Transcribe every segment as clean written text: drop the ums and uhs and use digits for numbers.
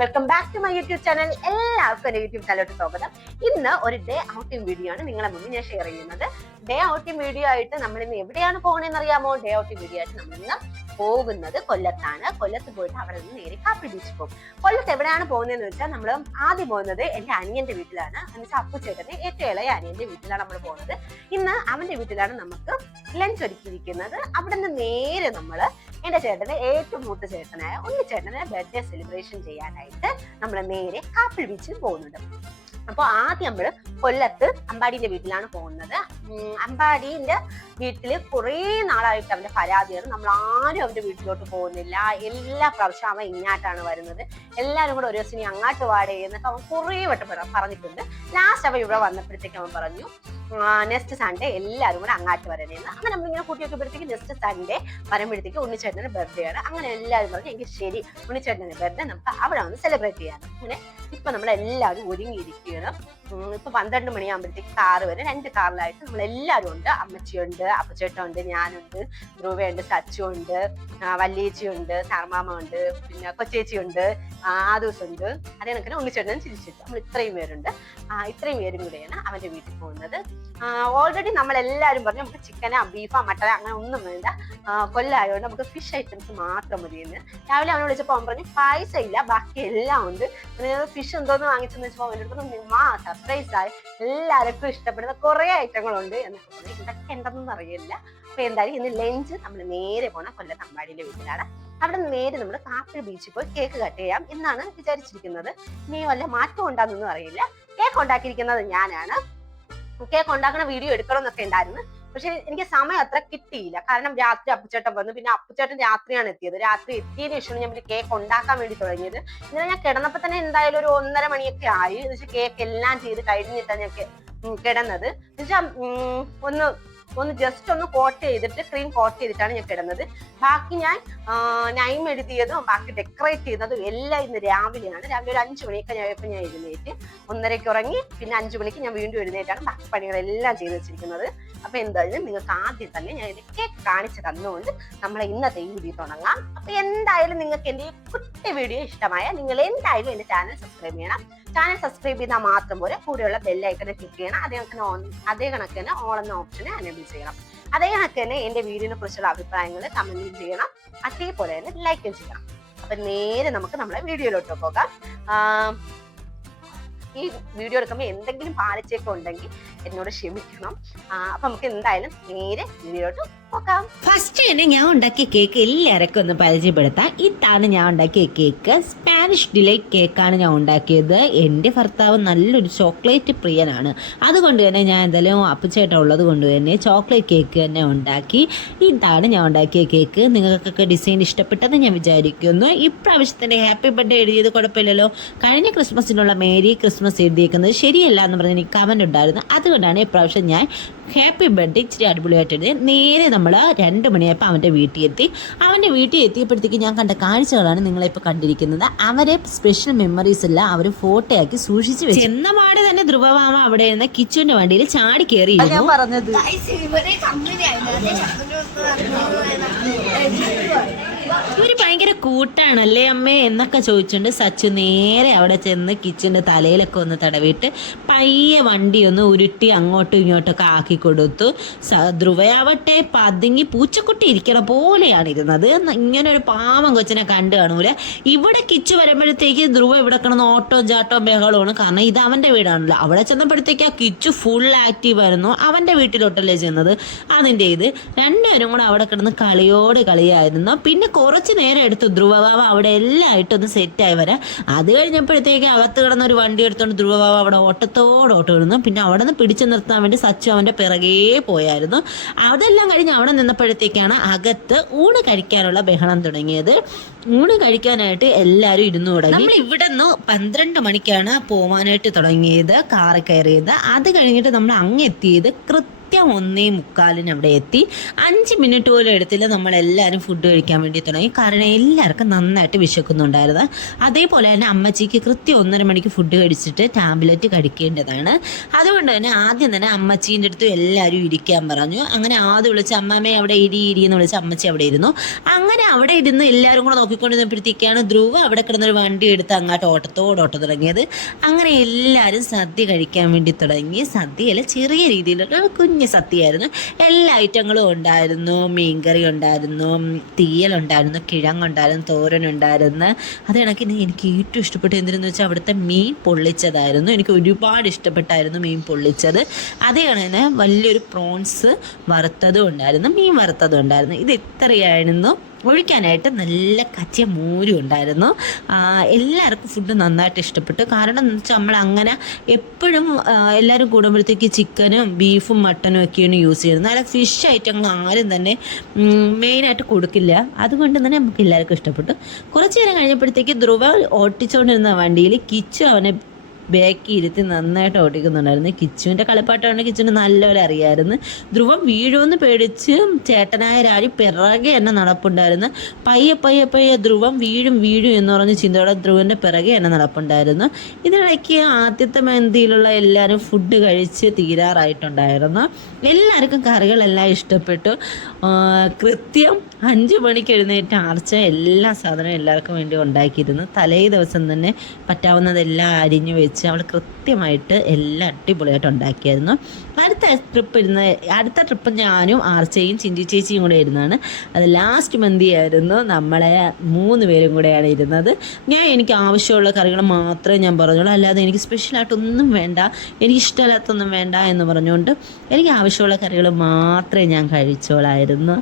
Welcome back to my YouTube channel. എല്ലാവർക്കും എന്റെ YouTube ചാനലിലോട്ട് സ്വാഗതം. ഇന്ന് ഒരു ഡേ ഔട്ടിംഗ് വീഡിയോ ആണ് നിങ്ങളെ മുന്നിൽ ഞാൻ ഷെയർ ചെയ്യുന്നത്. ഡേ ഔട്ടിംഗ് വീഡിയോ ആയിട്ട് നമ്മൾ ഇന്ന് എവിടെയാണ് പോകുന്നതെന്ന് അറിയാമോ? ഡേ ഔട്ടിംഗ് വീഡിയോ ആയിട്ട് നമ്മൾ ഇന്ന് പോകുന്നത് കൊല്ലത്താണ്. കൊല്ലത്ത് പോയിട്ട് അവിടെ നിന്ന് നേരെ കാപ്പി ബീച്ചിൽ പോകും. കൊല്ലത്ത് എവിടെയാണ് പോകുന്നതെന്ന് വെച്ചാൽ നമ്മൾ ആദ്യം പോകുന്നത് എന്റെ അനിയന്റെ വീട്ടിലാണ്. എന്നുവെച്ചാൽ അപ്പുച്ചേട്ടന്റെ ഏറ്റവും ഇളയ അനിയന്റെ വീട്ടിലാണ് നമ്മൾ പോകുന്നത്. ഇന്ന് അവന്റെ വീട്ടിലാണ് നമുക്ക് ലഞ്ച് ഒരുക്കിയിരിക്കുന്നത്. അവിടെ നിന്ന് നേരെ നമ്മള് എന്റെ ചേട്ടന് ഏറ്റവും മൂത്ത ചേട്ടനായ ഉണ്ണിച്ചേട്ടന് ബർത്ത്ഡേ സെലിബ്രേഷൻ ചെയ്യാനായിട്ട് നമ്മൾ നേരെ കാപ്പിൾ ബീച്ചിൽ പോകുന്നുണ്ട്. അപ്പൊ ആദ്യം നമ്മള് കൊല്ലത്ത് അമ്പാടിന്റെ വീട്ടിലാണ് പോകുന്നത്. അമ്പാടിന്റെ വീട്ടില് കുറെ നാളായിട്ട് അവന്റെ പരാതിയാണ്, നമ്മൾ ആരും അവന്റെ വീട്ടിലോട്ട് പോകുന്നില്ല, എല്ലാ പ്രാവശ്യം അവൻ ഇങ്ങോട്ടാണ് വരുന്നത്, എല്ലാരും കൂടെ ഒരു ദിവസം ഇനി അങ്ങോട്ട് വാടേ എന്നൊക്കെ അവൻ കുറെ വട്ടം പറഞ്ഞിട്ടുണ്ട്. ലാസ്റ്റ് അവൻ ഇവിടെ വന്നപ്പോഴത്തേക്ക് അവൻ പറഞ്ഞു നെക്സ്റ്റ് സൺഡേ എല്ലാവരും കൂടെ അങ്ങാട്ട് വരണേന്ന്. അങ്ങനെ നമ്മളിങ്ങനെ കൂട്ടി വെക്കുമ്പോഴത്തേക്ക് നെക്സ്റ്റ് സൺഡേ വരുമ്പോഴത്തേക്ക് ഉണ്ണിച്ചേട്ടന്റെ ബർത്ത്ഡേ ആണ്. അങ്ങനെ എല്ലാവരും പറഞ്ഞു എങ്കിൽ ശരി, ഉണ്ണിച്ചേട്ടന്റെ ബർത്ത്ഡേ നമുക്ക് അവിടെ വന്ന് സെലിബ്രേറ്റ് ചെയ്യാം. അങ്ങനെ ഇപ്പൊ നമ്മളെല്ലാവരും ഒരുങ്ങിയിരിക്കുകയാണ്. ഇപ്പൊ 12 മണിയാകുമ്പോഴത്തേക്ക് കാറ് വരും. 2 കാറിലായിട്ട് നമ്മളെല്ലാവരും ഉണ്ട്. അമ്മച്ചിയുണ്ട്, അപ്പച്ചേട്ടനുണ്ട്, ഞാനുണ്ട്, ധ്രുവയുണ്ട്, സച്ചുണ്ട്, വല്യേച്ചിയുണ്ട്, സാർമാമ ഉണ്ട്, പിന്നെ കൊച്ചേച്ചിയുണ്ട്, ആദൂസുണ്ട്, അതേ കണക്കിന് ഉണ്ണിച്ചേട്ടനും ചിരിച്ചിട്ട് നമ്മൾ ഇത്രയും പേരുണ്ട്. ഇത്രയും പേരും കൂടെയാണ് അവന്റെ വീട്ടിൽ പോകുന്നത്. ഓൾറെഡി നമ്മളെല്ലാവരും പറഞ്ഞു നമുക്ക് ചിക്കനോ ബീഫോ മട്ടനോ അങ്ങനെ ഒന്നും വേണ്ട, കൊല്ലമായതുകൊണ്ട് നമുക്ക് ഫിഷ് ഐറ്റംസ് മാത്രം മതിയെന്ന്. രാവിലെ അവനെ വിളിച്ചപ്പോൾ അവൻ പറഞ്ഞു പൈസ ഇല്ല, ബാക്കി എല്ലാം ഉണ്ട്, ഫിഷ് എന്തോന്ന് വാങ്ങിച്ചെന്ന് വെച്ചപ്പോൾ അവൻ്റെ അടുത്ത് സർപ്രൈസ് ആയി, എല്ലാവർക്കും ഇഷ്ടപ്പെടുന്ന കുറെ ഐറ്റങ്ങളുണ്ട് എന്നൊക്കെ പറഞ്ഞു. ഇതൊക്കെ എന്തെന്നൊന്നും അറിയില്ല. അപ്പൊ എന്തായാലും ഇന്ന് ലഞ്ച് നമ്മൾ നേരെ പോണ കൊല്ലത്ത് അമ്പാടിയുടെ വീട്ടിലാണ്. അവിടെ നേരെ നമ്മൾ കാപ്പിൾ ബീച്ചിൽ പോയി കേക്ക് കട്ട് ചെയ്യാം എന്നാണ് വിചാരിച്ചിരിക്കുന്നത്. ഇനി വല്ല മാറ്റം ഉണ്ടാകുന്നൊന്നും അറിയില്ല. കേക്ക് ഉണ്ടാക്കിയിരിക്കുന്നത് ഞാനാണ്. കേക്ക് ഉണ്ടാക്കുന്ന വീഡിയോ എടുക്കണം എന്നൊക്കെ ഉണ്ടായിരുന്നു, പക്ഷെ എനിക്ക് സമയം അത്ര കിട്ടിയില്ല. കാരണം രാത്രി അപ്പുച്ചേട്ടൻ വന്നു, പിന്നെ അപ്പുച്ചേട്ടൻ രാത്രിയാണ് എത്തിയത്. രാത്രി എത്തിയതിനു ശേഷമാണ് ഞാൻ കേക്ക് ഉണ്ടാക്കാൻ വേണ്ടി തുടങ്ങിയത്. ഇന്നലെ ഞാൻ കിടന്നപ്പോ തന്നെ എന്തായാലും ഒരു 1:30 മണിയൊക്കെ ആയി. എന്ന് വെച്ചാൽ കേക്ക് എല്ലാം ചെയ്ത് കഴിഞ്ഞിട്ടാണ് ഞാൻ കിടന്നത്. എന്നുവെച്ചാൽ ഒന്ന് ജസ്റ്റ് ഒന്ന് കോട്ട് ചെയ്തിട്ട് ക്രീം കോട്ട് ചെയ്തിട്ടാണ് ഞാൻ കിടന്നത്. ബാക്കി ഞാൻ നൈം എഴുതിയതും ബാക്കി ഡെക്കറേറ്റ് ചെയ്തതും എല്ലാം ഇന്ന് രാവിലെയാണ്. രാവിലെ ഒരു 5 മണിയൊക്കെ ഞാൻ എഴുന്നേറ്റ് 1:30 ഉറങ്ങി, പിന്നെ 5 മണിക്ക് ഞാൻ വീണ്ടും എഴുന്നേറ്റാണ് ബാക്കി പണികളെല്ലാം ചെയ്ത് വെച്ചിരിക്കുന്നത്. അപ്പൊ എന്തായാലും നിങ്ങൾക്ക് ആദ്യം തന്നെ ഞാൻ കേക്ക് കാണിച്ച് തന്നുകൊണ്ട് നമ്മളെ ഇന്നത്തെ ഈ വീഡിയോ തുടങ്ങാം. അപ്പൊ എന്തായാലും നിങ്ങൾക്ക് എന്റെ ഈ കുട്ടി വീഡിയോ ഇഷ്ടമായ നിങ്ങൾ എന്തായാലും എന്റെ ചാനൽ സബ്സ്ക്രൈബ് ചെയ്യണം. ചാനൽ സബ്സ്ക്രൈബ് ചെയ്താൽ മാത്രം പോലെ കൂടെയുള്ള ബെല്ലൈക്കനെ ക്ലിക്ക് ചെയ്യണം. അതേ കണക്കിന് ഓൾ എന്ന ഓപ്ഷനെ എനേബിൾ ചെയ്യണം. അതേ കണക്ക് തന്നെ എന്റെ വീഡിയോനെ കുറിച്ചുള്ള അഭിപ്രായങ്ങൾ കമന്റ് ചെയ്യണം. അതേപോലെ തന്നെ ലൈക്കും ചെയ്യണം. അപ്പൊ നേരെ നമുക്ക് നമ്മളെ വീഡിയോയിലോട്ട് പോകാം. ഈ വീഡിയോ എടുക്കുമ്പോൾ എന്തെങ്കിലും പാളിച്ചയൊക്കെ ഉണ്ടെങ്കിൽ എന്നോട് ക്ഷമിക്കണം. അപ്പൊ നമുക്ക് എന്തായാലും നേരെ വീഡിയോയിലോട്ട് നോക്കാം. ഫസ്റ്റ് തന്നെ ഞാൻ ഉണ്ടാക്കിയ കേക്ക് എല്ലാവർക്കും ഒന്ന് പരിചയപ്പെടുത്താം. ഇതാണ് ഞാൻ ഉണ്ടാക്കിയ കേക്ക്. സ്പാനിഷ് ഡിലൈറ്റ് കേക്കാണ് ഞാൻ ഉണ്ടാക്കിയത്. എൻ്റെ ഭർത്താവ് നല്ലൊരു ചോക്ലേറ്റ് പ്രിയനാണ്. അതുകൊണ്ട് തന്നെ ഞാൻ എന്തായാലും അപ്പച്ചേട്ടൻ ഉള്ളത് കൊണ്ട് തന്നെ ചോക്ലേറ്റ് കേക്ക് തന്നെ ഉണ്ടാക്കി. ഇതാണ് ഞാൻ ഉണ്ടാക്കിയ കേക്ക്. നിങ്ങൾക്കൊക്കെ ഡിസൈൻ ഇഷ്ടപ്പെട്ടെന്ന് ഞാൻ വിചാരിക്കുന്നു. ഇപ്രാവശ്യത്തിൻ്റെ ഹാപ്പി ബർത്ത്ഡേ എഴുതിയത് കുഴപ്പമില്ലല്ലോ. കഴിഞ്ഞ ക്രിസ്മസിനുള്ള മേരി ക്രിസ്മസ് എഴുതിയേക്കുന്നത് ശരിയല്ല എന്ന് പറഞ്ഞ് എനിക്ക് കമൻറ്റ് ഉണ്ടായിരുന്നു. അതുകൊണ്ടാണ് ഇപ്രാവശ്യം ഞാൻ ഹാപ്പി ബർത്ത്ഡേ ഇച്ചിരി അടിപൊളിയായിട്ട് എഴുതിയത്. നേരെ നമ്മൾ 2 മണിയായപ്പോൾ അവൻ്റെ വീട്ടിൽ എത്തി. അവൻ്റെ വീട്ടിൽ എത്തിയപ്പോഴത്തേക്ക് ഞാൻ കണ്ട കാഴ്ചകളാണ് നിങ്ങളിപ്പോൾ കണ്ടിരിക്കുന്നത്. അവരെ സ്പെഷ്യൽ മെമ്മറീസ് എല്ലാം അവർ ഫോട്ടോ ആക്കി സൂക്ഷിച്ച് വെച്ചു. എന്ന പാടെ തന്നെ ധ്രുവമാമ അവിടെ ഇരുന്ന കിച്ചുവിന്റെ വണ്ടിയിൽ ചാടി കയറിയിരുന്നു. പറഞ്ഞത് ഇവര് ഭയങ്കര കൂട്ടാണല്ലേ അമ്മേ എന്നൊക്കെ ചോദിച്ചുകൊണ്ട് സച്ചു നേരെ അവിടെ ചെന്ന് കിച്ചൻ്റെ തലയിലൊക്കെ ഒന്ന് തടവിട്ട് പയ്യെ വണ്ടി ഒന്ന് ഉരുട്ടി അങ്ങോട്ടും ഇങ്ങോട്ടൊക്കെ ആക്കി കൊടുത്തു. ധ്രുവയാവട്ടെ പതുങ്ങി പൂച്ചക്കുട്ടി ഇരിക്കണ പോലെയാണ് ഇരുന്നത്. ഇങ്ങനെ ഒരു പാവം കൊച്ചിനെ കണ്ടു കാണൂല. ഇവിടെ കിച്ചു വരുമ്പോഴത്തേക്ക് ധ്രുവ ഇവിടെ കിടന്ന് ഓട്ടോ ചാട്ടോ ബഹളമാണ്. കാരണം ഇത് അവൻ്റെ വീടാണല്ലോ. അവിടെ ചെന്നപ്പോഴത്തേക്ക് ആ കിച്ചു ഫുൾ ആക്റ്റീവ് ആയിരുന്നു. അവൻ്റെ വീട്ടിലോട്ടല്ലേ ചെന്നത്. അതിൻ്റെ ഇത് രണ്ടുപേരും കൂടെ അവിടെ കിടന്ന് കളിയോട് കളിയായിരുന്നു. പിന്നെ കുറച്ച് നേരം എടുത്തു ധ്രുവബാബ അവിടെ എല്ലാം ആയിട്ടൊന്ന് സെറ്റായി വരാം. അത് കഴിഞ്ഞപ്പോഴത്തേക്ക് അകത്ത് കിടന്ന ഒരു വണ്ടി എടുത്തോണ്ട് ധ്രുവബാബ അവിടെ ഓട്ടത്തോടോട്ടം ഇടുന്നു. പിന്നെ അവിടെ നിന്ന് പിടിച്ചു നിർത്താൻ വേണ്ടി സച്ചു അവൻ്റെ പിറകേ പോയായിരുന്നു. അതെല്ലാം കഴിഞ്ഞ് അവിടെ നിന്നപ്പോഴത്തേക്കാണ് അകത്ത് ഊണ് കഴിക്കാനുള്ള ബഹളം തുടങ്ങിയത്. ഊണ് കഴിക്കാനായിട്ട് എല്ലാവരും ഇരുന്നു തുടങ്ങി. നമ്മൾ ഇവിടെ നിന്ന് 12 മണിക്കാണ് പോവാനായിട്ട് തുടങ്ങിയത്, കാറ് കയറിയത്. അത് കഴിഞ്ഞിട്ട് നമ്മൾ അങ്ങെത്തിയത് കൃത്യം കൃത്യം 1:45 അവിടെ എത്തി. 5 മിനിറ്റ് പോലും എടുത്തില്ല, നമ്മളെല്ലാവരും ഫുഡ് കഴിക്കാൻ വേണ്ടി തുടങ്ങി. കാരണം എല്ലാവർക്കും നന്നായിട്ട് വിശക്കുന്നുണ്ടായിരുന്നു. അതേപോലെ തന്നെ അമ്മച്ചിക്ക് കൃത്യം 1:30 മണിക്ക് ഫുഡ് കഴിച്ചിട്ട് ടാബ്ലറ്റ് കഴിക്കേണ്ടതാണ്. അതുകൊണ്ട് തന്നെ ആദ്യം തന്നെ അമ്മച്ചീൻ്റെ അടുത്ത് എല്ലാവരും ഇരിക്കാൻ പറഞ്ഞു. അങ്ങനെ ആദ്യം വിളിച്ച് അമ്മാമ്മയെ അവിടെ ഇരി എന്ന് വിളിച്ച് അമ്മച്ചി അവിടെ ഇരുന്നു. അങ്ങനെ അവിടെ ഇരുന്ന് എല്ലാവരും കൂടെ നോക്കിക്കൊണ്ടിരുന്നപ്പോഴത്തേക്കാണ് ധ്രുവ അവിടെ കിടന്നൊരു വണ്ടി എടുത്ത് അങ്ങോട്ട് ഓട്ടത്തോടോട്ടം തുടങ്ങിയത്. അങ്ങനെ എല്ലാവരും സദ്യ കഴിക്കാൻ വേണ്ടി തുടങ്ങി. സദ്യയിൽ ചെറിയ രീതിയിലുള്ള കുഞ്ഞ് സദ്യയായിരുന്നു. എല്ലാ ഐറ്റങ്ങളും ഉണ്ടായിരുന്നു. മീൻകറി ഉണ്ടായിരുന്നു, തീയലുണ്ടായിരുന്നു, കിഴങ്ങുണ്ടായിരുന്നു, തോരനുണ്ടായിരുന്നു. അത് കണക്ക് എനിക്ക് ഏറ്റവും ഇഷ്ടപ്പെട്ട എന്തിനെന്ന് വെച്ചാൽ അവിടുത്തെ മീൻ പൊള്ളിച്ചതായിരുന്നു. എനിക്ക് ഒരുപാട് ഇഷ്ടപ്പെട്ടായിരുന്നു മീൻ പൊള്ളിച്ചത്. അതേ കണക്കിന് വലിയൊരു പ്രോൺസ് വറുത്തതും ഉണ്ടായിരുന്നു, മീൻ വറുത്തതും ഉണ്ടായിരുന്നു. ഇത് ഇത്രയായിരുന്നു. ഒഴിക്കാനായിട്ട് നല്ല കച്ചിയ മോരും ഉണ്ടായിരുന്നു. എല്ലാവർക്കും ഫുഡ് നന്നായിട്ട് ഇഷ്ടപ്പെട്ടു. കാരണം എന്ന് വെച്ചാൽ നമ്മൾ അങ്ങനെ എപ്പോഴും എല്ലാവരും കൂടുമ്പോഴത്തേക്ക് ചിക്കനും ബീഫും മട്ടനും ഒക്കെയാണ് യൂസ് ചെയ്യുന്നത്. അല്ല ഫിഷ് ഐറ്റങ്ങൾ ആരും തന്നെ മെയിനായിട്ട് കൊടുക്കില്ല. അതുകൊണ്ട് തന്നെ നമുക്ക് എല്ലാവർക്കും ഇഷ്ടപ്പെട്ടു. കുറച്ച് നേരം കഴിഞ്ഞപ്പോഴത്തേക്ക് ധ്രുവ ഓട്ടിച്ചുകൊണ്ടിരുന്ന വണ്ടിയിൽ കിച്ചു അവനെ ബാക്കി ഇരുത്തി നന്നായിട്ട് ഓടിക്കുന്നുണ്ടായിരുന്നു. കിച്ചുവിൻ്റെ കളിപ്പാട്ടമാണ് കിച്ചുവിന് നല്ലപോലെ അറിയാമായിരുന്നു. ധ്രുവം വീഴുമെന്ന് പേടിച്ച് ചേട്ടനായ രാജു പിറകെ എന്നെ നടപ്പുണ്ടായിരുന്നു. പയ്യെ ധ്രുവം വീഴും എന്ന് പറഞ്ഞ് ചിന്തയോടെ ധ്രുവൻ്റെ പിറകെ എന്നെ നടപ്പുണ്ടായിരുന്നു. ഇതിനിടയ്ക്ക് ആദ്യത്തെ മന്തിയിലുള്ള എല്ലാവരും ഫുഡ് കഴിച്ച് തീരാറായിട്ടുണ്ടായിരുന്നു. എല്ലാവർക്കും കറികളെല്ലാം ഇഷ്ടപ്പെട്ടു. കൃത്യം 5 മണിക്ക് എഴുന്നേറ്റ് ആർച്ച എല്ലാ സാധനവും എല്ലാവർക്കും വേണ്ടി ഉണ്ടാക്കിയിരുന്നു. തലേ ദിവസം തന്നെ പറ്റാവുന്നതെല്ലാം അരിഞ്ഞു വെച്ച് അവൾ കൃത്യമായിട്ട് എല്ലാം അടിപൊളിയായിട്ട് ഉണ്ടാക്കിയായിരുന്നു. അടുത്ത ട്രിപ്പ് ഞാനും ആർച്ചയും ചിഞ്ചി ചേച്ചിയും കൂടെ ഇരുന്നാണ്. അത് ലാസ്റ്റ് മന്തിയായിരുന്നു. നമ്മളെ 3 പേരും കൂടെയാണ് ഇരുന്നത്. എനിക്ക് ആവശ്യമുള്ള കറികൾ മാത്രമേ ഞാൻ പറഞ്ഞോളൂ, അല്ലാതെ എനിക്ക് സ്പെഷ്യലായിട്ടൊന്നും വേണ്ട, എനിക്ക് ഇഷ്ടമില്ലാത്തൊന്നും വേണ്ട എന്ന് പറഞ്ഞുകൊണ്ട് എനിക്ക് ആവശ്യമുള്ള കറികൾ മാത്രമേ ഞാൻ കഴിച്ചോളായിരുന്നു.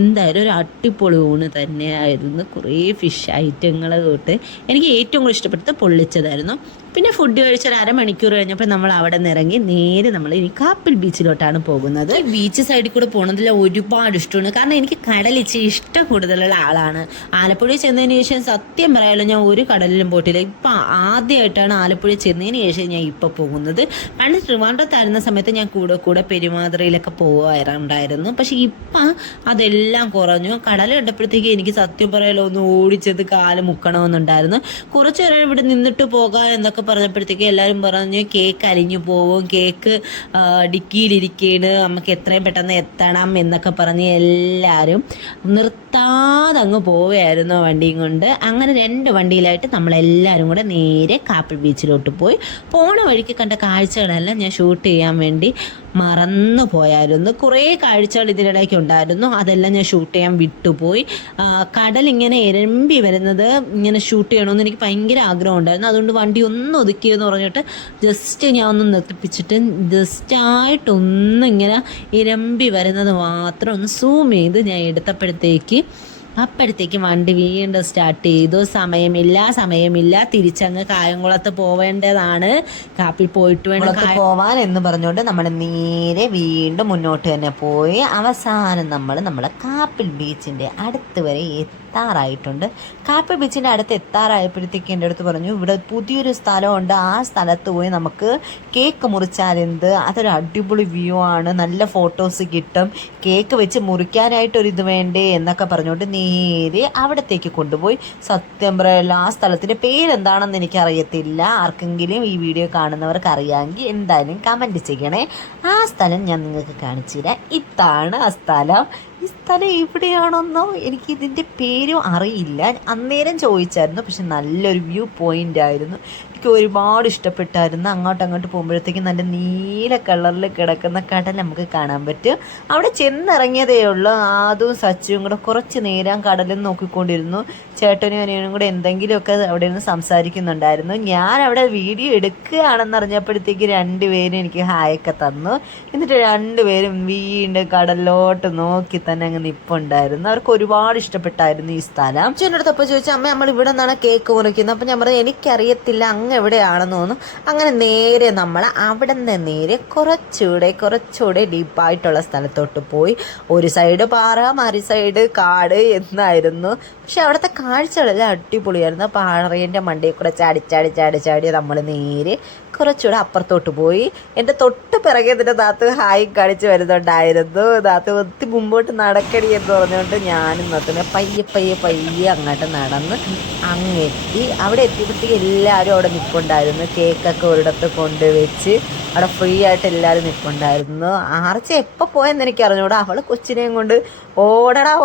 എന്തായാലും ഒരു അടിപൊളി ഊണ് തന്നെയായിരുന്നു. കുറേ ഫിഷ് ഐറ്റങ്ങൾ തൊട്ട് എനിക്ക് ഏറ്റവും കൂടുതൽ ഇഷ്ടപ്പെട്ടത് പൊള്ളിച്ചതായിരുന്നു. പിന്നെ ഫുഡ് കഴിച്ച് ഒരു അരമണിക്കൂർ കഴിഞ്ഞപ്പോൾ നമ്മൾ അവിടെ നിന്ന് ഇറങ്ങി നേരെ നമ്മൾ ഇനി കാപ്പിൽ ബീച്ചിലോട്ടാണ് പോകുന്നത്. ബീച്ച് സൈഡിൽ കൂടെ പോകുന്നതിൽ ഒരുപാട് ഇഷ്ടമാണ്. കാരണം എനിക്ക് കടൽ ഇച്ചിരി ഇഷ്ടം കൂടുതലുള്ള ആളാണ്. ആലപ്പുഴ ചെന്നതിന് ശേഷം സത്യം പറയാമല്ലോ ഞാൻ ഒരു കടലിലും പോയിട്ടില്ല. ഇപ്പം ആദ്യമായിട്ടാണ് ആലപ്പുഴ ചെന്നതിന് ശേഷം ഞാൻ ഇപ്പോൾ പോകുന്നത്. പണ്ട് ട്രിവാൻഡ്രത്തായിരുന്ന സമയത്ത് ഞാൻ കൂടെ പെരുമാതിരയിലൊക്കെ പോകാറുണ്ടായിരുന്നു. പക്ഷെ ഇപ്പം അതെല്ലാം കുറഞ്ഞു. കടൽ കണ്ടപ്പോഴത്തേക്ക് എനിക്ക് സത്യം പറയാമല്ലോ ഒന്ന് ഓടിച്ചത് കാല് മുക്കണമെന്നുണ്ടായിരുന്നു. കുറച്ച് നേരം ഇവിടെ നിന്നിട്ട് പോകാം എന്നൊക്കെ പറഞ്ഞപ്പോഴത്തേക്ക് എല്ലാവരും പറഞ്ഞു കേക്ക് അലിഞ്ഞു പോവും, കേക്ക് ഡിക്കിയിലിരിക്കുകയാണ്, നമുക്ക് എത്രയും പെട്ടെന്ന് എത്തണം എന്നൊക്കെ പറഞ്ഞ് എല്ലാവരും നിർത്താതെ അങ്ങ് പോവുകയായിരുന്നു വണ്ടിയും കൊണ്ട്. അങ്ങനെ 2 വണ്ടിയിലായിട്ട് നമ്മളെല്ലാവരും കൂടെ നേരെ കാപ്പിൽ ബീച്ചിലോട്ട് പോയി. പോണ വഴിക്ക് കണ്ട കാഴ്ചകളെല്ലാം ഞാൻ ഷൂട്ട് ചെയ്യാൻ വേണ്ടി മറന്നു പോയായിരുന്നു. കുറേ കാഴ്ചകൾ ഇതിനിടയ്ക്ക് ഉണ്ടായിരുന്നു, അതെല്ലാം ഞാൻ ഷൂട്ട് ചെയ്യാൻ വിട്ടുപോയി. കടലിങ്ങനെ ഇരമ്പി വരുന്നത് ഇങ്ങനെ ഷൂട്ട് ചെയ്യണമെന്ന് എനിക്ക് ഭയങ്കര ആഗ്രഹം ഉണ്ടായിരുന്നു. അതുകൊണ്ട് വണ്ടി ഒന്ന് ഒതുക്കിയെന്ന് പറഞ്ഞിട്ട് ജസ്റ്റ് ഞാൻ ഒന്ന് നിർത്തിപ്പിച്ചിട്ട് ജസ്റ്റായിട്ടൊന്ന് ഇങ്ങനെ ഇരമ്പി വരുന്നത് മാത്രം ഒന്ന് സൂം ചെയ്ത് ഞാൻ അപ്പോഴത്തേക്ക് വണ്ടി വീണ്ടും സ്റ്റാർട്ട് ചെയ്തു. സമയമില്ല തിരിച്ചങ്ങ് കായംകുളത്ത് പോവേണ്ടതാണ്, കാപ്പിൽ പോയിട്ട് വേണം പോവാൻ എന്ന് പറഞ്ഞുകൊണ്ട് നമ്മൾ നേരെ വീണ്ടും മുന്നോട്ട് തന്നെ പോയി. അവസാനം നമ്മളെ കാപ്പിൽ ബീച്ചിൻ്റെ അടുത്ത് വരെ എത്താറായിട്ടുണ്ട്. കാപ്പിൽ ബീച്ചിൻ്റെ അടുത്ത് എത്താറായപ്പോഴത്തേക്ക് എൻ്റെ അടുത്ത് പറഞ്ഞു ഇവിടെ പുതിയൊരു സ്ഥലമുണ്ട്, ആ സ്ഥലത്ത് പോയി നമുക്ക് കേക്ക് മുറിച്ചാലെന്ത്, അതൊരു അടിപൊളി വ്യൂ ആണ്, നല്ല ഫോട്ടോസ് കിട്ടും, കേക്ക് വെച്ച് മുറിക്കാനായിട്ടൊരിത് വേണ്ടേ എന്നൊക്കെ പറഞ്ഞുകൊണ്ട് നേരെ അവിടത്തേക്ക് കൊണ്ടുപോയി. സത്യം പറയല്ല ആ സ്ഥലത്തിൻ്റെ പേരെന്താണെന്ന് എനിക്കറിയത്തില്ല. ആർക്കെങ്കിലും ഈ വീഡിയോ കാണുന്നവർക്ക് അറിയാമെങ്കിൽ എന്തായാലും കമൻറ്റ് ചെയ്യണേ. ആ സ്ഥലം ഞാൻ നിങ്ങൾക്ക് കാണിച്ചു തരാം. ഇതാണ് ആ സ്ഥലം. ഈ സ്ഥലം എവിടെയാണെന്നോ എനിക്ക് ഇതിൻ്റെ പേരും അറിയില്ല. അന്നേരം ചോദിച്ചായിരുന്നു. പക്ഷെ നല്ലൊരു വ്യൂ പോയിൻ്റ് ആയിരുന്നു. എനിക്ക് ഒരുപാട് ഇഷ്ടപ്പെട്ടായിരുന്നു. അങ്ങോട്ട് പോകുമ്പോഴത്തേക്ക് നല്ല നീല കളറിൽ കിടക്കുന്ന കടൽ നമുക്ക് കാണാൻ പറ്റും. അവിടെ ചെന്നിറങ്ങിയതേ ഉള്ളൂ. അതും സച്ചും കൂടെ കുറച്ച് നേരം കടലും നോക്കിക്കൊണ്ടിരുന്നു. ചേട്ടനും അനിയനും കൂടെ എന്തെങ്കിലുമൊക്കെ അവിടെ നിന്ന് സംസാരിക്കുന്നുണ്ടായിരുന്നു. ഞാൻ അവിടെ വീഡിയോ എടുക്കുകയാണെന്നറിഞ്ഞപ്പോഴത്തേക്ക് 2 പേരും എനിക്ക് ഹായൊക്കെ തന്നു. എന്നിട്ട് 2 പേരും വീണ്ടും കടലിലോട്ട് നോക്കി തന്നെ അങ്ങ് നിപ്പുണ്ടായിരുന്നു. അവർക്ക് ഒരുപാട് ഇഷ്ടപ്പെട്ടായിരുന്നു ഈ സ്ഥലം. അച്ഛൻ്റെ അടുത്തപ്പോൾ ചോദിച്ചു, അമ്മ നമ്മൾ ഇവിടെ നിന്നാണ് കേക്ക് മുറിക്കുന്നത്. അപ്പം ഞാൻ പറഞ്ഞു എനിക്കറിയത്തില്ല, അങ്ങ് എവിടെയാണെന്ന് തോന്നുന്നു. അങ്ങനെ നേരെ നമ്മൾ അവിടെ നിന്ന് നേരെ കുറച്ചുകൂടെ ഡീപ്പായിട്ടുള്ള സ്ഥലത്തോട്ട് പോയി. ഒരു സൈഡ് പാറ, മറു സൈഡ് കാട് എന്നായിരുന്നു. പക്ഷെ അവിടുത്തെ കാഴ്ചകളെല്ലാം അടിപൊളിയായിരുന്നു. പാറേൻ്റെ മണ്ടയിൽ കൂടെ ചാടി നമ്മൾ നേരെ കുറച്ചുകൂടെ അപ്പുറത്തോട്ട് പോയി. എൻ്റെ തൊട്ട് പിറകെ തന്നെ ദാത്ത് ഹായ് കാണിച്ച് വരുന്നുണ്ടായിരുന്നു. ദാത്ത് ഒത്തിരി മുമ്പോട്ട് നടക്കടി എന്ന് പറഞ്ഞുകൊണ്ട് ഞാനും നത്തിനെ പയ്യെ അങ്ങോട്ട് നടന്ന് അങ്ങെത്തി. അവിടെ എത്തിയപ്പോഴത്തേക്ക് എല്ലാവരും അവിടെ നിൽപ്പുണ്ടായിരുന്നു. കേക്കൊക്കെ ഒരിടത്ത് കൊണ്ടുവച്ച് അവിടെ ഫ്രീ ആയിട്ട് എല്ലാവരും നിൽപ്പുണ്ടായിരുന്നു. ആർച്ച എപ്പോൾ പോയെന്ന് എനിക്ക് അറിഞ്ഞൂടാ. അവൾ കൊച്ചിനെയും കൊണ്ട്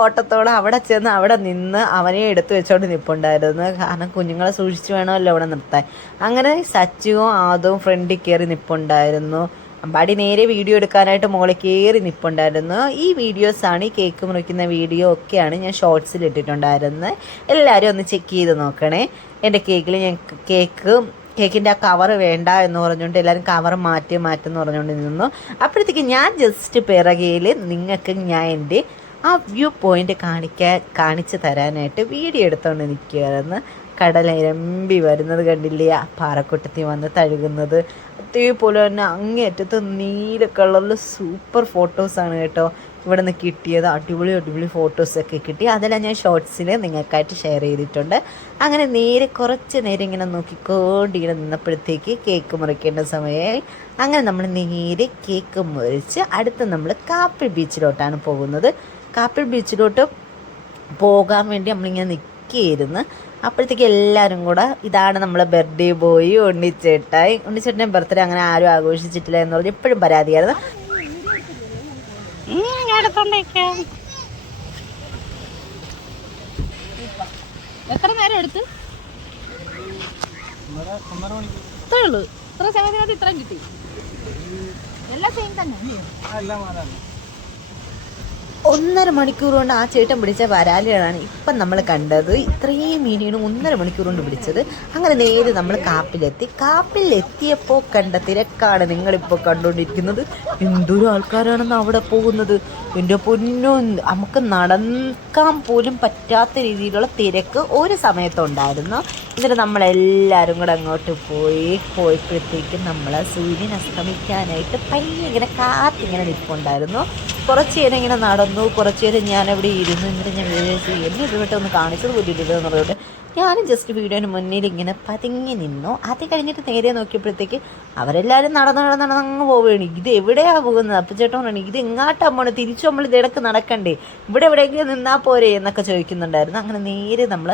ഓട്ടത്തോടെ അവിടെ ചെന്ന് അവിടെ നിന്ന് അവനെ എടുത്തു വെച്ചോണ്ട് നിൽപ്പുണ്ടായിരുന്നു. കാരണം കുഞ്ഞുങ്ങളെ സൂക്ഷിച്ച് വേണമല്ലോ അവിടെ നിർത്താൻ. അങ്ങനെ സച്ചുവും ആദവും ഫ്രണ്ടിൽ കയറി നിൽപ്പുണ്ടായിരുന്നു. അമ്പാടി നേരെ വീഡിയോ എടുക്കാനായിട്ട് മുകളിൽ കയറി നിൽപ്പുണ്ടായിരുന്നു. ഈ വീഡിയോസാണ്, ഈ കേക്ക് മുറിക്കുന്ന വീഡിയോ ഒക്കെയാണ് ഞാൻ ഷോർട്സിൽ ഇട്ടിട്ടുണ്ടായിരുന്നത്. എല്ലാവരും ഒന്ന് ചെക്ക് ചെയ്ത് നോക്കണേ. എൻ്റെ കേക്കിൽ ഞാൻ കേക്കിൻ്റെ ആ കവർ വേണ്ട എന്ന് പറഞ്ഞുകൊണ്ട് എല്ലാവരും കവർ മാറ്റുമെന്ന് പറഞ്ഞുകൊണ്ട് നിന്നു. അപ്പോഴത്തേക്ക് ഞാൻ ജസ്റ്റ് പിറകയിൽ നിങ്ങൾക്ക് ഞാൻ എൻ്റെ ആ വ്യൂ പോയിൻ്റ് കാണിച്ച് തരാനായിട്ട് വീഡിയോ എടുത്തുകൊണ്ട് നിൽക്കുകയായിരുന്നു. കടലിരമ്പി വരുന്നത് കണ്ടില്ലേ, ആ പാറക്കുട്ടത്തിൽ വന്ന് തഴുകുന്നത്. അതേപോലെ തന്നെ അങ്ങേറ്റത്ത് നീല കളറിൽ സൂപ്പർ ഫോട്ടോസാണ് കേട്ടോ ഇവിടെ നിന്ന് കിട്ടിയത്. അടിപൊളി ഫോട്ടോസൊക്കെ കിട്ടി. അതെല്ലാം ഞാൻ ഷോർട്സിൽ നിങ്ങൾക്കായിട്ട് ഷെയർ ചെയ്തിട്ടുണ്ട്. അങ്ങനെ കുറച്ച് നേരം ഇങ്ങനെ നോക്കിക്കൊണ്ടിങ്ങനെ നിന്നപ്പോഴത്തേക്ക് കേക്ക് മുറിക്കേണ്ട സമയമായി. അങ്ങനെ നമ്മൾ നേരെ കേക്ക് മുറിച്ച് അടുത്ത് നമ്മൾ കാപ്പിൾ ബീച്ചിലോട്ടാണ് പോകുന്നത്. കാപ്പിൾ ബീച്ചിലോട്ട് പോകാൻ വേണ്ടി നമ്മളിങ്ങനെ നിൽക്കുകയായിരുന്നു. അപ്പോഴത്തേക്ക് എല്ലാവരും കൂടെ ഇതാണ് നമ്മളെ ബർത്ത്ഡേ ബോയ് ഉണ്ണിച്ചേട്ടൻ്റെ ബർത്ത്ഡേ അങ്ങനെ ആരും ആഘോഷിച്ചിട്ടില്ല എന്ന് പറഞ്ഞ് എപ്പോഴും പരാതിയായിരുന്നു. എത്ര നേരം എടുത്ത്? ഇത്രേ ഉള്ളൂ. ഇത്ര സമയത്തിനകത്ത് ഇത്രയും കിട്ടി. എല്ലാം സെയിം തന്നെ. 1.5 മണിക്കൂർ കൊണ്ട് ആ ചേട്ടൻ പിടിച്ച വരാലിയാണ് ഇപ്പം നമ്മൾ കണ്ടത്. ഇത്രയും മീനുകൾ 1.5 മണിക്കൂർ കൊണ്ട് പിടിച്ചത്. അങ്ങനെ നേരെ നമ്മൾ കാപ്പിലെത്തിയപ്പോൾ കണ്ട തിരക്കാണ് നിങ്ങളിപ്പോൾ കണ്ടുകൊണ്ടിരിക്കുന്നത്. എന്തൊരു ആൾക്കാരാണെന്ന് അവിടെ പോകുന്നത്. എൻ്റെ പൊന്നോ, നമുക്ക് നടക്കാൻ പോലും പറ്റാത്ത രീതിയിലുള്ള തിരക്ക് ഒരു സമയത്തുണ്ടായിരുന്നു. എന്നിട്ട് നമ്മളെല്ലാവരും കൂടെ അങ്ങോട്ട് പോയപ്പോഴത്തേക്കും നമ്മൾ സൂര്യൻ അസ്തമിക്കാനായിട്ട് ഇങ്ങനെ കാത്തിങ്ങനെ നിൽപ്പുണ്ടായിരുന്നു. കുറച്ച് നേരം ഇങ്ങനെ നടന്നു, കുറച്ച് നേരം ഞാനവിടെ ഇരുന്നു. എന്നിട്ട് ഞാൻ വിചാരിച്ചു എന്നെ ഇതുവരെ ഒന്ന് കാണിച്ചത് പോലില്ല എന്ന് പറഞ്ഞുകൊണ്ട് ഞാനും ജസ്റ്റ് വീഡിയോന് മുന്നിൽ ഇങ്ങനെ പതുങ്ങി നിന്നു. അത് കഴിഞ്ഞിട്ട് നേരെ നോക്കിയപ്പോഴത്തേക്ക് അവരെല്ലാവരും നടന്നങ്ങ് പോവുകയാണ്. ഇത് എവിടെയാണ് പോകുന്നത്? അപ്പം ചേട്ടൻ പറയണേ ഇത് എങ്ങാട്ടാ പോണേ, തിരിച്ചു നമ്മൾ ഇതിടക്ക് നടക്കണ്ടേ, ഇവിടെ എവിടെയെങ്കിലും നിന്നാൽ പോരെ എന്നൊക്കെ ചോദിക്കുന്നുണ്ടായിരുന്നു. അങ്ങനെ നേരെ നമ്മൾ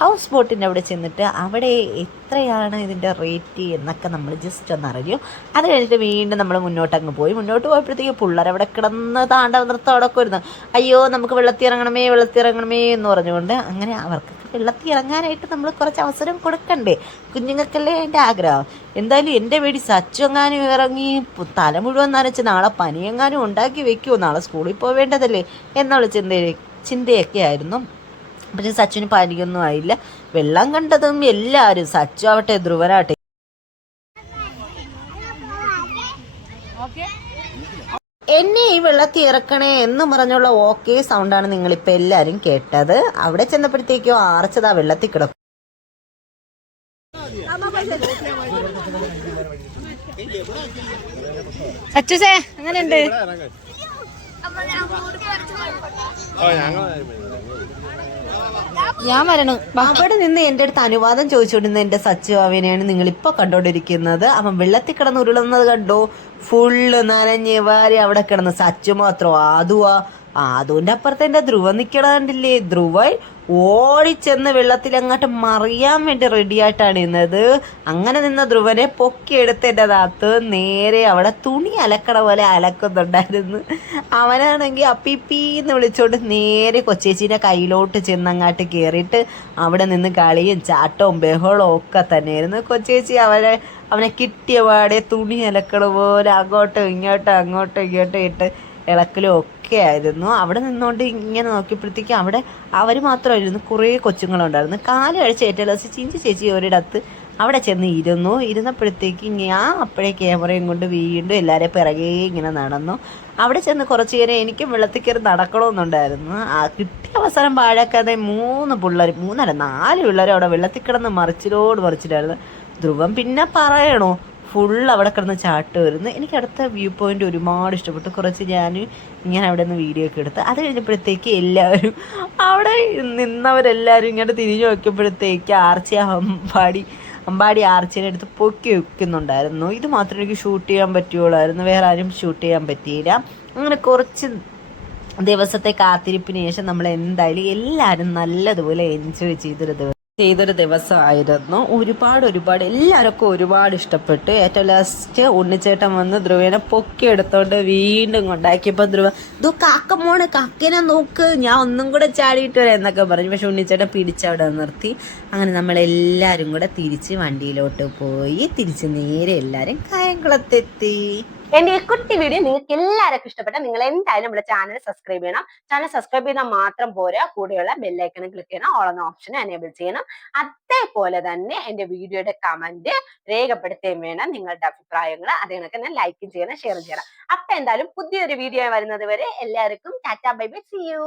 ഹൗസ് ബോട്ടിൻ്റെ അവിടെ ചെന്നിട്ട് അവിടെ എത്രയാണ് ഇതിൻ്റെ റേറ്റ് എന്നൊക്കെ നമ്മൾ ജസ്റ്റ് ഒന്ന് അറിഞ്ഞു. അത് കഴിഞ്ഞിട്ട് വീണ്ടും നമ്മൾ മുന്നോട്ട് പോയപ്പോഴത്തേക്ക് പിള്ളേരവിടെ കിടന്ന് താണ്ഡവ നൃത്തം അവിടെ വരുന്നു. അയ്യോ നമുക്ക് വെള്ളത്തിൽ ഇറങ്ങണമേ എന്ന് പറഞ്ഞുകൊണ്ട് അങ്ങനെ അവർക്ക് വെള്ളത്തിൽ ഇറങ്ങാനായിട്ട് നമ്മൾ കുറച്ച് അവസരം കൊടുക്കണ്ടേ, കുഞ്ഞുങ്ങൾക്കല്ലേ എൻ്റെ ആഗ്രഹം. എന്തായാലും എൻ്റെ വീട്ടിൽ സച്ചെങ്ങാനും ഇറങ്ങി തല മുഴുവൻ നനച്ച് നാളെ പനിയെങ്ങാനും ഉണ്ടാക്കി വെക്കുമോ, നാളെ സ്കൂളിൽ പോവേണ്ടതല്ലേ എന്നുള്ള ചിന്തയൊക്കെ ആയിരുന്നു. പക്ഷെ സച്ചിന് പനിയൊന്നും ആയില്ല. വെള്ളം കണ്ടതും എല്ലാവരും, സച്ചു ആവട്ടെ ധ്രുവനാവട്ടെ, എന്നെ ഈ വെള്ളത്തിൽ ഇറക്കണേ എന്ന് പറഞ്ഞുള്ള ഓക്കെ സൗണ്ടാണ് നിങ്ങളിപ്പോൾ എല്ലാവരും കേട്ടത്. അവിടെ ചെന്നപ്പോഴത്തേക്കോ ആർച്ചതാ വെള്ളത്തിൽ കിടക്കും. സച്ചുസേ അങ്ങനെയുണ്ട്. ഞാൻ വരണം. അവിടെ നിന്ന് എൻ്റെ അടുത്ത് അനുവാദം ചോദിച്ചുകൊണ്ടിരുന്ന എൻ്റെ സച്ചു അവനെയാണ് നിങ്ങളിപ്പോൾ കണ്ടോണ്ടിരിക്കുന്നത്. അവൻ വെള്ളത്തിൽ കിടന്ന് ഉരുളുന്നത് കണ്ടോ, ഫുള്ള് നനഞ്ഞ് വാരി അവിടെ കിടന്ന്. സച്ചു മാത്രം ആദുവിൻ്റെ അപ്പുറത്ത് എൻ്റെ ധ്രുവ നിൽക്കണണ്ടില്ലേ. ധ്രുവ ഓടിച്ചെന്ന് വെള്ളത്തിൽ അങ്ങോട്ട് മറിയാൻ വേണ്ടി റെഡിയായിട്ടാണ് നിന്നത്. അങ്ങനെ നിന്ന ധ്രുവനെ പൊക്കിയെടുത്ത് എൻ്റെ താത്ത് നേരെ അവിടെ തുണി അലക്കണ പോലെ അലക്കുന്നുണ്ടായിരുന്നു. അവനാണെങ്കിൽ അപ്പിപ്പീന്ന് വിളിച്ചോണ്ട് നേരെ കൊച്ചേച്ചീൻ്റെ കയ്യിലോട്ട് ചെന്ന് അങ്ങോട്ട് കയറിയിട്ട് അവിടെ നിന്ന് കളിയും ചാട്ടവും ബഹളവും ഒക്കെ തന്നെയായിരുന്നു. കൊച്ചേച്ചി അവനെ കിട്ടിയ പാടെ തുണി അലക്കണ പോലെ അങ്ങോട്ടും ഇങ്ങോട്ടും ഇട്ട് ഇളക്കലും ഒക്കെ ആയിരുന്നു. അവിടെ നിന്നുകൊണ്ട് ഇങ്ങനെ നോക്കിയപ്പോഴത്തേക്കും അവിടെ അവർ മാത്രമായിരുന്നു, കുറേ കൊച്ചുങ്ങളുണ്ടായിരുന്നു. കാല് കഴിച്ച് ഏറ്റവും ചിഞ്ചി ചേച്ചി ഒരിടത്ത് അവിടെ ചെന്ന് ഇരുന്നപ്പോഴത്തേക്ക് ഞാൻ അപ്പോഴേ ക്യാമറയും കൊണ്ട് വീണ്ടും എല്ലാവരെയും പിറകെ ഇങ്ങനെ നടന്നു. അവിടെ ചെന്ന് കുറച്ച് നേരം എനിക്കും വെള്ളത്തിൽ കയറി നടക്കണമെന്നുണ്ടായിരുന്നു. കിട്ടിയ അവസരം പാഴാക്കാതെ 4 പിള്ളേർ അവിടെ വെള്ളത്തിൽ കിടന്ന് മറിച്ചിട്ടായിരുന്നു. ധ്രുവം പിന്നെ പറയണോ, ഫുൾ അവിടെ കിടന്ന് ചാട്ട് വരുന്നു. എനിക്ക് അടുത്ത വ്യൂ പോയിന്റ് ഒരുപാട് ഇഷ്ടപ്പെട്ടു. കുറച്ച് ഞാൻ ഇങ്ങനെ അവിടെ നിന്ന് വീഡിയോ ഒക്കെ എടുത്ത് അത് കഴിഞ്ഞപ്പോഴത്തേക്ക് എല്ലാവരും അവിടെ നിന്നവരെല്ലാവരും ഇങ്ങനെ തിരിഞ്ഞു നോക്കിയപ്പോഴത്തേക്ക് ആർച്ചി അമ്പാടി ആർച്ചിനെ എടുത്ത് പൊക്കി വെക്കുന്നുണ്ടായിരുന്നു. ഇത് മാത്രമേ എനിക്ക് ഷൂട്ട് ചെയ്യാൻ പറ്റുള്ളായിരുന്നു, വേറെ ആരും ഷൂട്ട് ചെയ്യാൻ പറ്റിയില്ല. അങ്ങനെ കുറച്ച് ദിവസത്തെ കാത്തിരിപ്പിന് ശേഷം നമ്മൾ എന്തായാലും എല്ലാവരും നല്ലതുപോലെ എൻജോയ് ചെയ്തൊരു ദിവസമായിരുന്നു. ഒരുപാട് എല്ലാവർക്കും ഒരുപാട് ഇഷ്ടപ്പെട്ടു. ഏറ്റവും ലാസ്റ്റ് ഉണ്ണിച്ചേട്ടൻ വന്ന് ധ്രുവനെ പൊക്കി എടുത്തോണ്ട് വീണ്ടും കൊണ്ടാക്കിയപ്പോൾ ധ്രുവ ഇതോ കാക്കമോണ്, കാക്കനെ നോക്ക്, ഞാൻ ഒന്നും കൂടെ ചാടിയിട്ട് വരാം എന്നൊക്കെ പറഞ്ഞു. പക്ഷെ ഉണ്ണിച്ചേട്ടൻ പിടിച്ചവിടെ നിർത്തി. അങ്ങനെ നമ്മളെല്ലാവരും കൂടെ തിരിച്ച് വണ്ടിയിലോട്ട് പോയി തിരിച്ച് നേരെ എല്ലാവരും കായംകുളത്തെത്തി. എന്റെ ഈ കുട്ടി വീഡിയോ നിങ്ങൾക്ക് എല്ലാവർക്കും ഇഷ്ടപ്പെട്ട നിങ്ങൾ എന്തായാലും നമ്മുടെ ചാനൽ സബ്സ്ക്രൈബ് ചെയ്യണം. ചാനൽ സബ്സ്ക്രൈബ് ചെയ്താൽ മാത്രം പോരാ, കൂടെയുള്ള ബെല്ലൈക്കണും ക്ലിക്ക് ചെയ്യണം, ഓൾ എന്ന ഓപ്ഷൻ എനേബിൾ ചെയ്യണം. അതേപോലെ തന്നെ എന്റെ വീഡിയോയുടെ കമന്റ് രേഖപ്പെടുത്തുകയും വേണം, നിങ്ങളുടെ അഭിപ്രായങ്ങൾ. അതേകണക്ക് തന്നെ ലൈക്കും ചെയ്യണം, ഷെയർ ചെയ്യണം. അപ്പൊ എന്തായാലും പുതിയൊരു വീഡിയോ വരുന്നത് വരെ എല്ലാവർക്കും tata bye bye, see U.